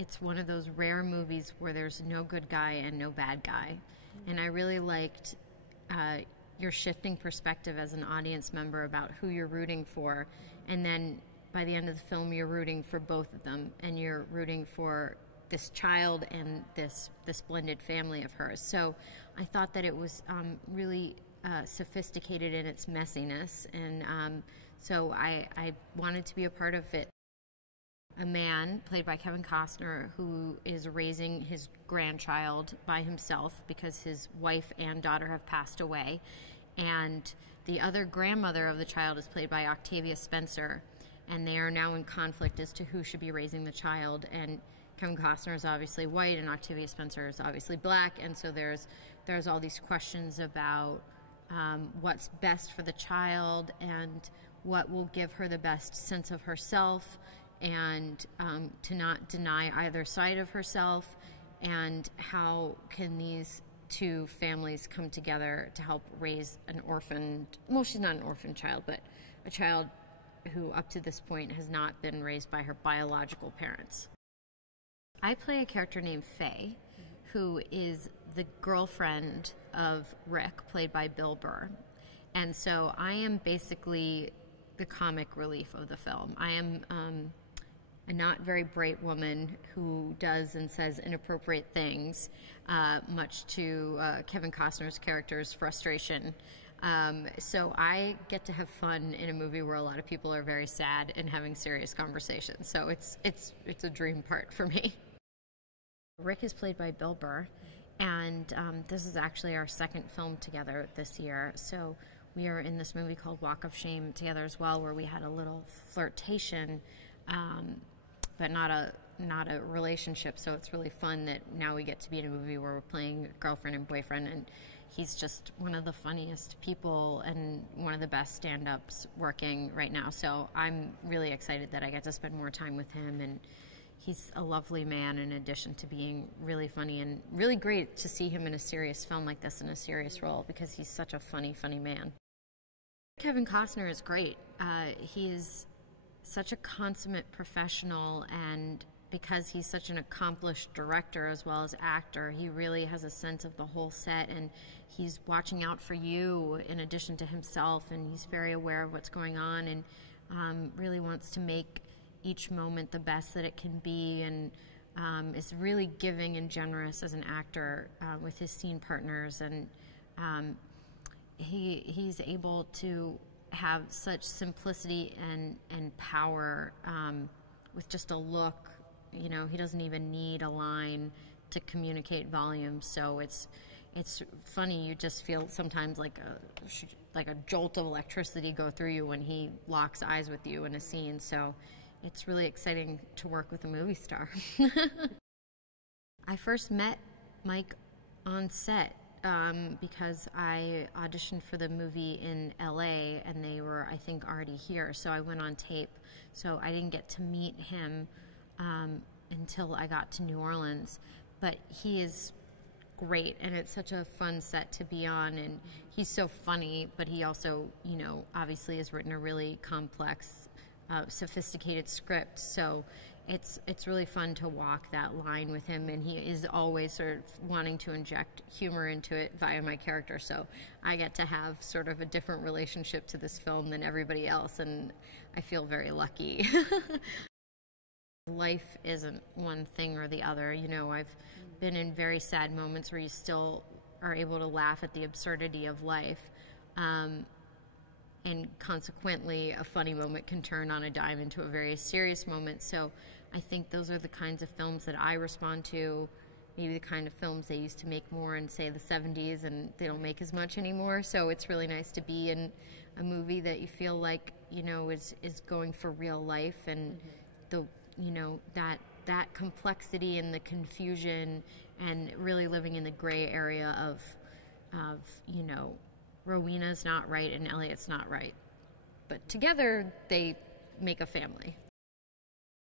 it's one of those rare movies where there's no good guy and no bad guy. And I really liked your shifting perspective as an audience member about who you're rooting for. And then by the end of the film, you're rooting for both of them. And you're rooting for this child and this blended family of hers. So I thought that it was really sophisticated in its messiness. And so I wanted to be a part of it. A man, played by Kevin Costner, who is raising his grandchild by himself because his wife and daughter have passed away. And the other grandmother of the child is played by Octavia Spencer. And they are now in conflict as to who should be raising the child. And Kevin Costner is obviously white and Octavia Spencer is obviously black. And so there's all these questions about what's best for the child and what will give her the best sense of herself, and to not deny either side of herself, and how can these two families come together to help raise an orphaned, well, she's not an orphan child, but a child who up to this point has not been raised by her biological parents. I play a character named Faye, who is the girlfriend of Rick, played by Bill Burr. And so I am basically the comic relief of the film. I am a not very bright woman who does and says inappropriate things, much to Kevin Costner's character's frustration. So I get to have fun in a movie where a lot of people are very sad and having serious conversations. So it's a dream part for me. Rick is played by Bill Burr, and this is actually our second film together this year. So we are in this movie called Walk of Shame together as well, where we had a little flirtation, but not a relationship. So it's really fun that now we get to be in a movie where we're playing girlfriend and boyfriend, and he's just one of the funniest people and one of the best stand-ups working right now. So I'm really excited that I get to spend more time with him, and he's a lovely man in addition to being really funny, and really great to see him in a serious film like this in a serious role because he's such a funny man. Kevin Costner is great. He is such a consummate professional, and because he's such an accomplished director as well as actor, he really has a sense of the whole set, and he's watching out for you in addition to himself, and he's very aware of what's going on, and really wants to make each moment the best that it can be, and is really giving and generous as an actor with his scene partners, and he's able to have such simplicity and power with just a look. You know, he doesn't even need a line to communicate volume. So it's funny. You just feel sometimes like a jolt of electricity go through you when he locks eyes with you in a scene. So it's really exciting to work with a movie star. I first met Mike on set because I auditioned for the movie in LA, and they were, I think, already here. So I went on tape. So I didn't get to meet him until I got to New Orleans. But he is great, and it's such a fun set to be on, and he's so funny, but he also, you know, obviously has written a really complex, sophisticated script. So it's really fun to walk that line with him, and he is always sort of wanting to inject humor into it via my character. So I get to have sort of a different relationship to this film than everybody else, and I feel very lucky. Life isn't one thing or the other. You know, I've been in very sad moments where you still are able to laugh at the absurdity of life. And consequently, a funny moment can turn on a dime into a very serious moment. So I think those are the kinds of films that I respond to, maybe the kind of films they used to make more in, say, the 70s, and they don't make as much anymore. So it's really nice to be in a movie that you feel like, you know, is going for real life, and the, you know, that complexity and the confusion, and really living in the gray area of you know, Rowena's not right and Elliot's not right. But together they make a family.